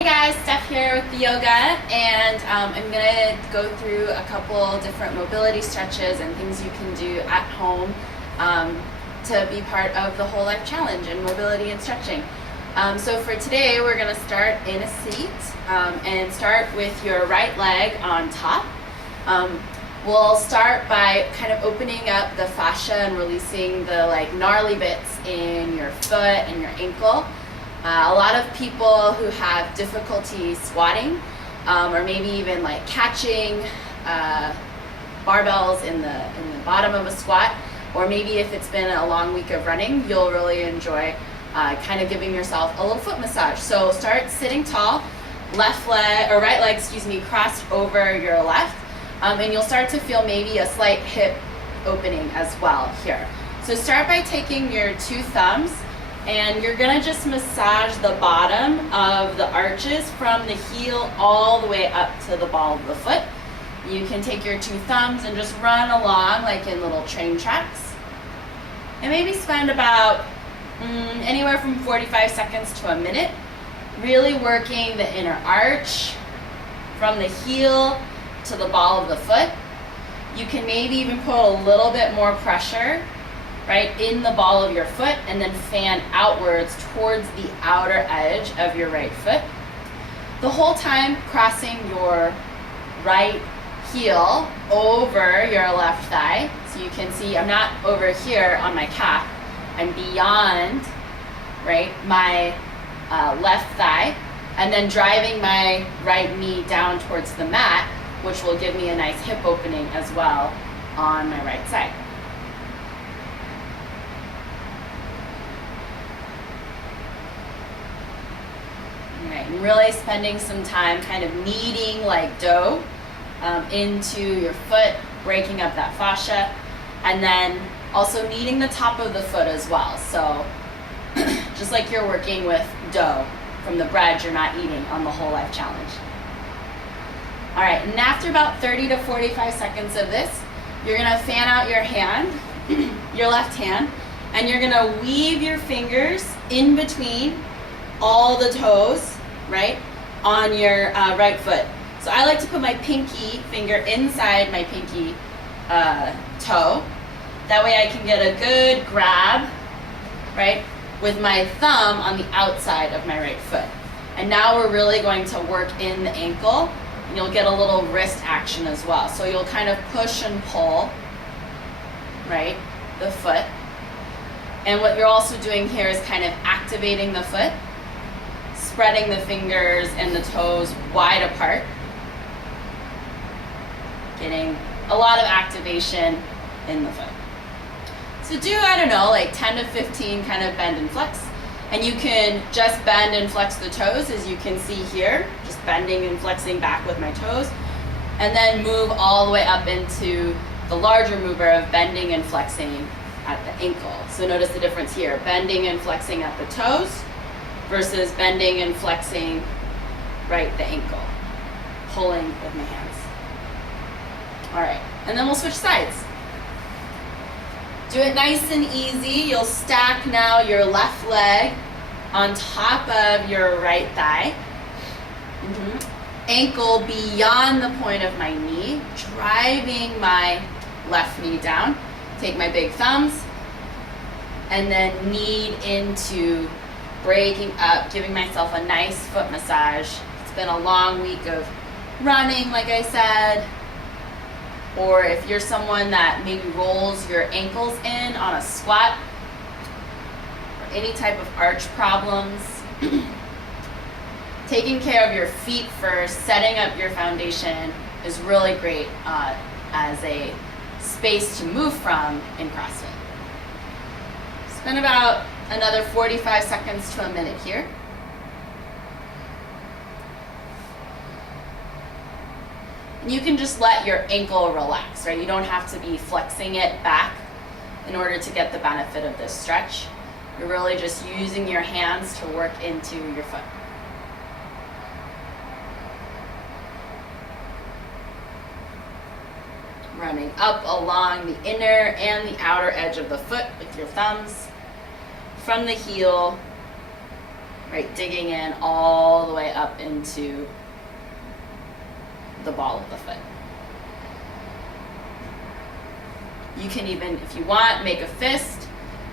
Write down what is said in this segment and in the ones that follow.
Hey guys, Steph here with the yoga, and I'm going to go through a couple different mobility stretches and things you can do at home to be part of the Whole Life Challenge in mobility and stretching. So for today, we're going to start in a seat and start with your right leg on top. We'll start by kind of opening up the fascia and releasing the gnarly bits in your foot and your ankle. A lot of people who have difficulty squatting or maybe even catching barbells in the bottom of a squat, or maybe if it's been a long week of running, you'll really enjoy kind of giving yourself a little foot massage. So start sitting tall, right leg, crossed over your left, and you'll start to feel maybe a slight hip opening as well here. So start by taking your two thumbs, and you're gonna just massage the bottom of the arches from the heel all the way up to the ball of the foot. You can take your two thumbs and just run along like in little train tracks. And maybe spend about anywhere from 45 seconds to a minute, really working the inner arch from the heel to the ball of the foot. You can maybe even put a little bit more pressure right in the ball of your foot, and then fan outwards towards the outer edge of your right foot. The whole time crossing your right heel over your left thigh. So you can see I'm not over here on my calf, I'm beyond my left thigh, and then driving my right knee down towards the mat, which will give me a nice hip opening as well on my right side. And really spending some time kind of kneading like dough into your foot, breaking up that fascia, and then also kneading the top of the foot as well. So just like you're working with dough from the bread you're not eating on the Whole Life Challenge. All right, and after about 30 to 45 seconds of this, you're gonna fan out your hand, your left hand, and you're gonna weave your fingers in between all the toes, on your right foot. So I like to put my pinky finger inside my pinky toe. That way I can get a good grab, with my thumb on the outside of my right foot. And now we're really going to work in the ankle, and you'll get a little wrist action as well. So you'll kind of push and pull, the foot. And what you're also doing here is kind of activating the foot, spreading the fingers and the toes wide apart, getting a lot of activation in the foot. So do, 10 to 15 kind of bend and flex. And you can just bend and flex the toes, as you can see here, just bending and flexing back with my toes, and then move all the way up into the larger mover of bending and flexing at the ankle. So notice the difference here, bending and flexing at the toes versus bending and flexing the ankle, pulling with my hands. All right, and then we'll switch sides. Do it nice and easy. You'll stack now your left leg on top of your right thigh. Ankle beyond the point of my knee, driving my left knee down. Take my big thumbs and then knead into breaking up, giving myself a nice foot massage. It's been a long week of running, like I said, or if you're someone that maybe rolls your ankles in on a squat, or any type of arch problems, taking care of your feet first, setting up your foundation is really great as a space to move from in CrossFit. Spend about another 45 seconds to a minute here. And you can just let your ankle relax, You don't have to be flexing it back in order to get the benefit of this stretch. You're really just using your hands to work into your foot. Running up along the inner and the outer edge of the foot with your thumbs, from the heel right? Digging in all the way up into the ball of the foot. You can even, if you want, make a fist,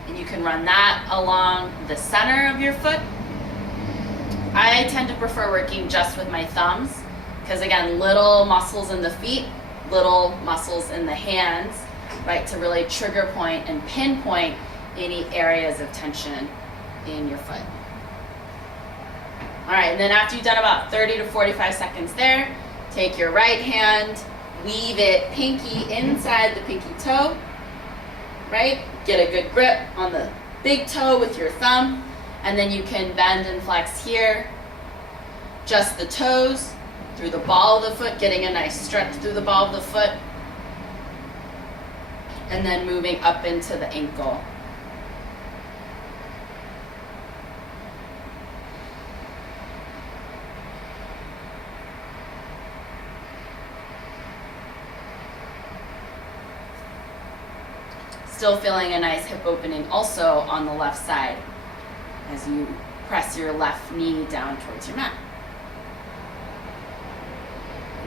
and you can run that along the center of your foot. I tend to prefer working just with my thumbs, because again, little muscles in the feet, little muscles in the hands, right, to really trigger point and pinpoint any areas of tension in your foot. All right, and then after you've done about 30 to 45 seconds there, take your right hand, weave it pinky inside the pinky toe, right? Get a good grip on the big toe with your thumb, and then you can bend and flex here. Just the toes through the ball of the foot, getting a nice stretch through the ball of the foot, and then moving up into the ankle. Still feeling a nice hip opening also on the left side as you press your left knee down towards your mat.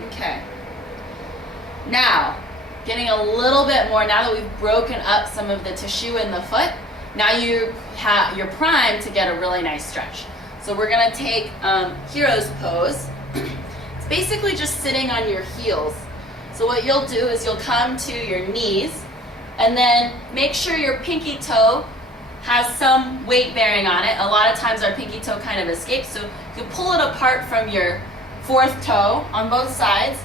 Okay. Now, getting a little bit more, now that we've broken up some of the tissue in the foot, now you're primed to get a really nice stretch. So we're gonna take hero's pose. It's basically just sitting on your heels. So what you'll do is you'll come to your knees, and then make sure your pinky toe has some weight bearing on it. A lot of times our pinky toe kind of escapes, so you pull it apart from your fourth toe on both sides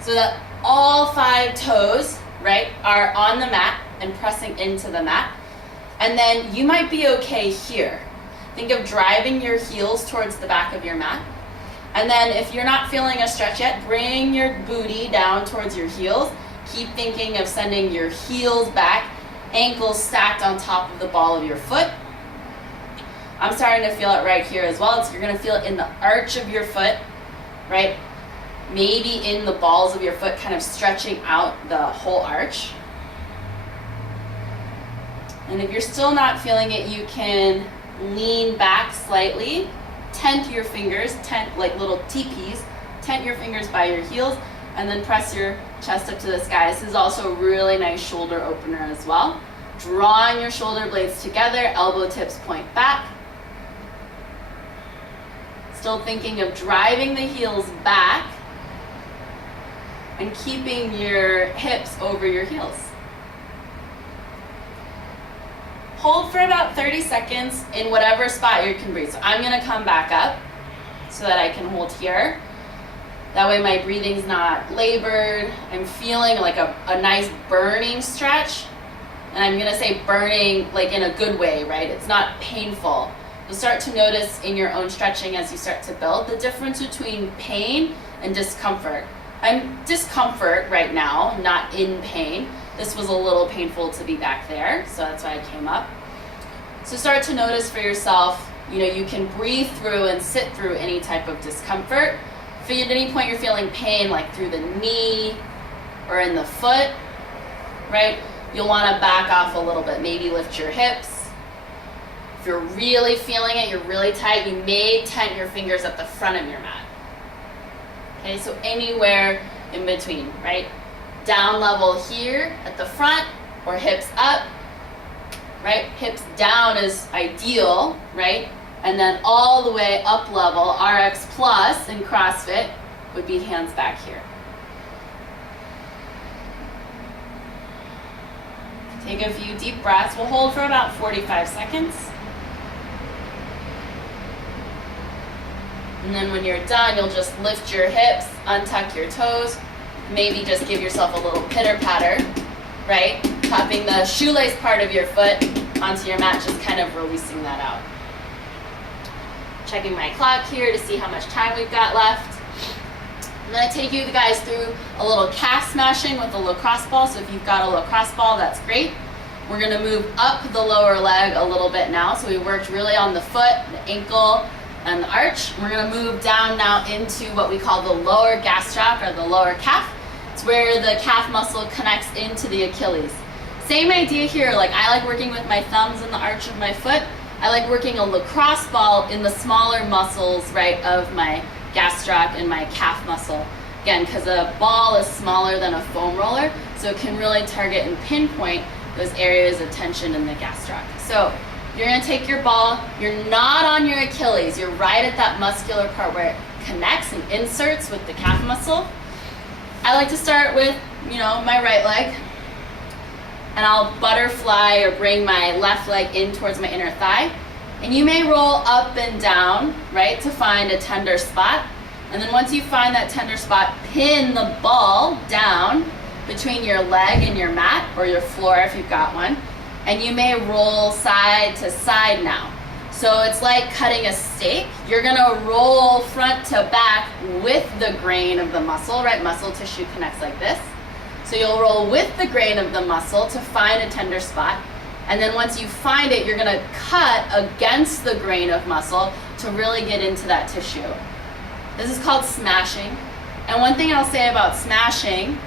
so that all 5 toes, right, are on the mat and pressing into the mat. And then you might be okay here. Think of driving your heels towards the back of your mat. And then if you're not feeling a stretch yet, bring your booty down towards your heels. Keep thinking of sending your heels back, ankles stacked on top of the ball of your foot. I'm starting to feel it right here as well. So you're gonna feel it in the arch of your foot, right? Maybe in the balls of your foot, kind of stretching out the whole arch. And if you're still not feeling it, you can lean back slightly, tent your fingers, like little teepees, tent your fingers by your heels, and then press your chest up to the sky. This is also a really nice shoulder opener as well. Drawing your shoulder blades together, elbow tips point back. Still thinking of driving the heels back and keeping your hips over your heels. Hold for about 30 seconds in whatever spot you can breathe. So I'm gonna come back up so that I can hold here. That way my breathing's not labored. I'm feeling like a nice burning stretch. And I'm gonna say burning like in a good way, right? It's not painful. You'll start to notice in your own stretching as you start to build the difference between pain and discomfort. I'm discomfort right now, not in pain. This was a little painful to be back there, so that's why I came up. So start to notice for yourself, you can breathe through and sit through any type of discomfort. If at any point you're feeling pain, like through the knee or in the foot, right? You'll want to back off a little bit. Maybe lift your hips. If you're really feeling it, you're really tight, you may tent your fingers at the front of your mat. Okay, so anywhere in between, right? Down level here at the front or hips up, right? Hips down is ideal, right? And then all the way up level, RX plus in CrossFit would be hands back here. Take a few deep breaths. We'll hold for about 45 seconds. And then when you're done, you'll just lift your hips, untuck your toes, maybe just give yourself a little pitter-patter, right? Popping the shoelace part of your foot onto your mat, just kind of releasing that out. Checking my clock here to see how much time we've got left. I'm going to take you guys through a little calf smashing with a lacrosse ball. So if you've got a lacrosse ball, that's great. We're going to move up the lower leg a little bit now. So we worked really on the foot, the ankle, and the arch. We're going to move down now into what we call the lower gastroc or the lower calf. It's where the calf muscle connects into the Achilles. Same idea here, like I like working with my thumbs in the arch of my foot. I like working a lacrosse ball in the smaller muscles, right, of my gastroc and my calf muscle. Again, because a ball is smaller than a foam roller, so it can really target and pinpoint those areas of tension in the gastroc. So you're gonna take your ball, you're not on your Achilles, you're right at that muscular part where it connects and inserts with the calf muscle. I like to start with, my right leg, and I'll butterfly or bring my left leg in towards my inner thigh. And you may roll up and down, right, to find a tender spot. And then once you find that tender spot, pin the ball down between your leg and your mat, or your floor if you've got one. And you may roll side to side now. So it's like cutting a steak. You're gonna roll front to back with the grain of the muscle, right? Muscle tissue connects like this. So you'll roll with the grain of the muscle to find a tender spot. And then once you find it, you're gonna cut against the grain of muscle to really get into that tissue. This is called smashing. And one thing I'll say about smashing,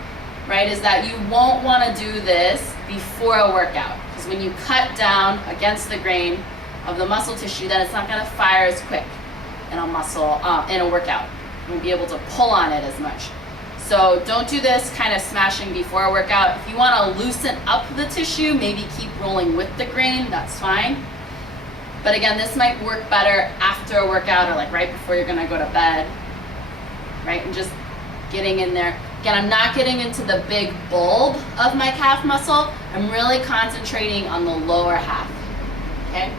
right, is that you won't wanna do this before a workout. Because when you cut down against the grain of the muscle tissue, then it's not gonna fire as quick in a muscle, in a workout. You won't be able to pull on it as much. So don't do this kind of smashing before a workout. If you wanna loosen up the tissue, maybe keep rolling with the grain, that's fine. But again, this might work better after a workout or like right before you're gonna go to bed, right? And just getting in there. Again, I'm not getting into the big bulb of my calf muscle. I'm really concentrating on the lower half, okay?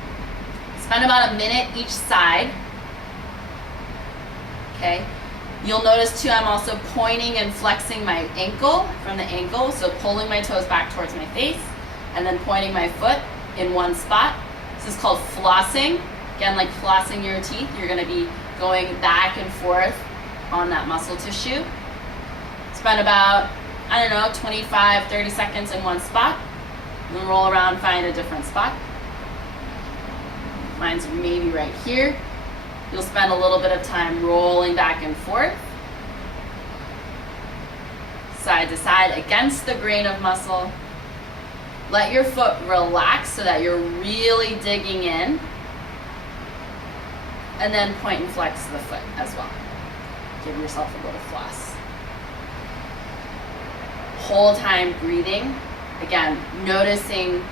Spend about a minute each side, okay? You'll notice too, I'm also pointing and flexing my ankle from the ankle, so pulling my toes back towards my face, and then pointing my foot in one spot. This is called flossing. Again, like flossing your teeth, you're gonna be going back and forth on that muscle tissue. Spend about, 25, 30 seconds in one spot, and then roll around, find a different spot. Mine's maybe right here. You'll spend a little bit of time rolling back and forth, side to side against the grain of muscle. Let your foot relax so that you're really digging in, and then point and flex the foot as well. Give yourself a little floss. Whole time breathing. Again, noticing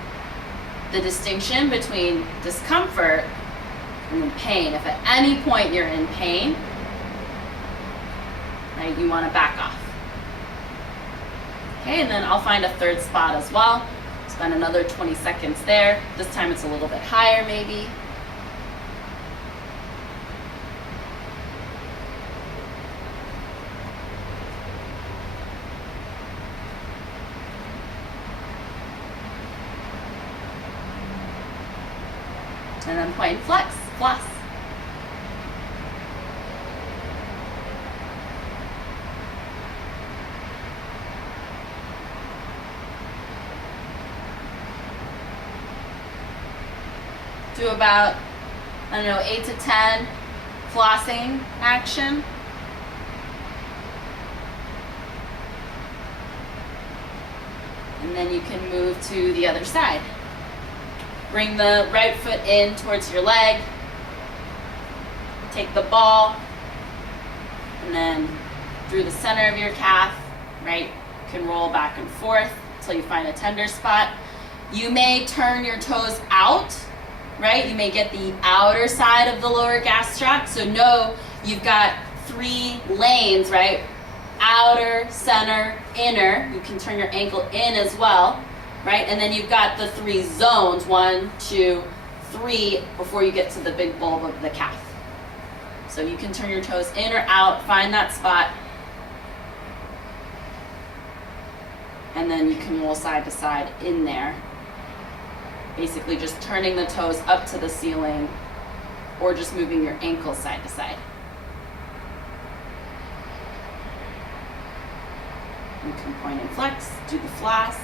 the distinction between discomfort and then pain. If at any point you're in pain, right, you want to back off. Okay, and then I'll find a third spot as well. Spend another 20 seconds there. This time it's a little bit higher maybe. And then point and flex, floss. Do about, 8 to 10 flossing action. And then you can move to the other side. Bring the right foot in towards your leg. Take the ball, and then through the center of your calf, right? You can roll back and forth until you find a tender spot. You may turn your toes out, right? You may get the outer side of the lower gastroc. So know you've got 3 lanes, right? Outer, center, inner. You can turn your ankle in as well. Right, and then you've got the 3 zones, 1, 2, 3, before you get to the big bulb of the calf. So you can turn your toes in or out, find that spot, and then you can roll side to side in there. Basically just turning the toes up to the ceiling, or just moving your ankles side to side. You can point and flex, do the floss.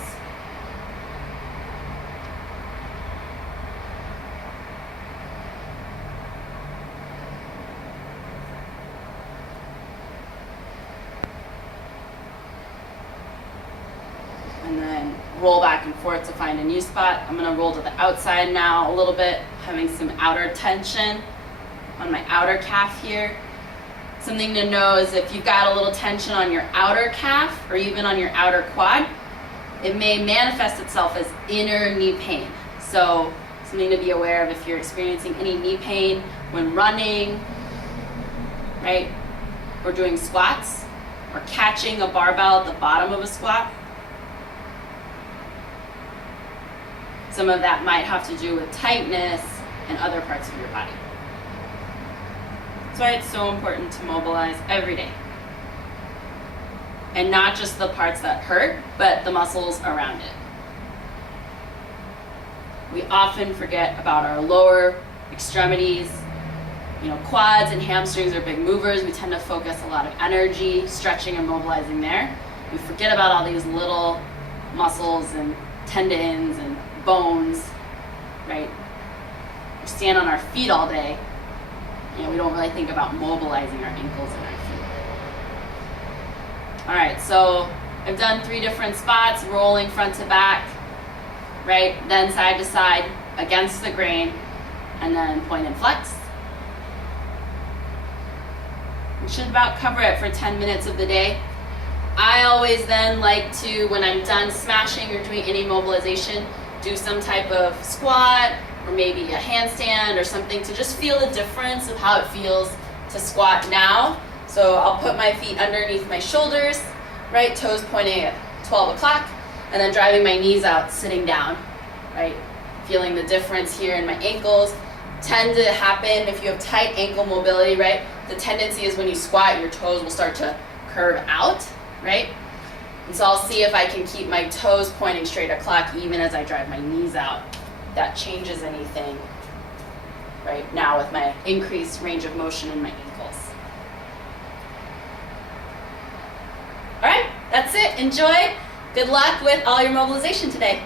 And then roll back and forth to find a new spot. I'm gonna roll to the outside now, a little bit having some outer tension on my outer calf here. Something to know is if you've got a little tension on your outer calf or even on your outer quad, it may manifest itself as inner knee pain. So something to be aware of if you're experiencing any knee pain when running, right? Or doing squats, or catching a barbell at the bottom of a squat. Some of that might have to do with tightness in other parts of your body. That's why it's so important to mobilize every day. And not just the parts that hurt, but the muscles around it. We often forget about our lower extremities. You know, quads and hamstrings are big movers. We tend to focus a lot of energy stretching and mobilizing there. We forget about all these little muscles and tendons and bones, right? We stand on our feet all day. You know, we don't really think about mobilizing our ankles and our feet. All right, so I've done 3 different spots, rolling front to back, right? Then side to side against the grain, and then point and flex. We should about cover it for 10 minutes of the day. I always then like to, when I'm done smashing or doing any mobilization, do some type of squat or maybe a handstand or something to just feel the difference of how it feels to squat now. So I'll put my feet underneath my shoulders, right, toes pointing at 12 o'clock, and then driving my knees out, sitting down, right, feeling the difference here in my ankles. Tend to happen if you have tight ankle mobility, right? The tendency is when you squat, your toes will start to curve out, right? And so I'll see if I can keep my toes pointing straight o'clock even as I drive my knees out. If that changes anything right now with my increased range of motion in my ankles. All right, that's it. Enjoy. Good luck with all your mobilization today.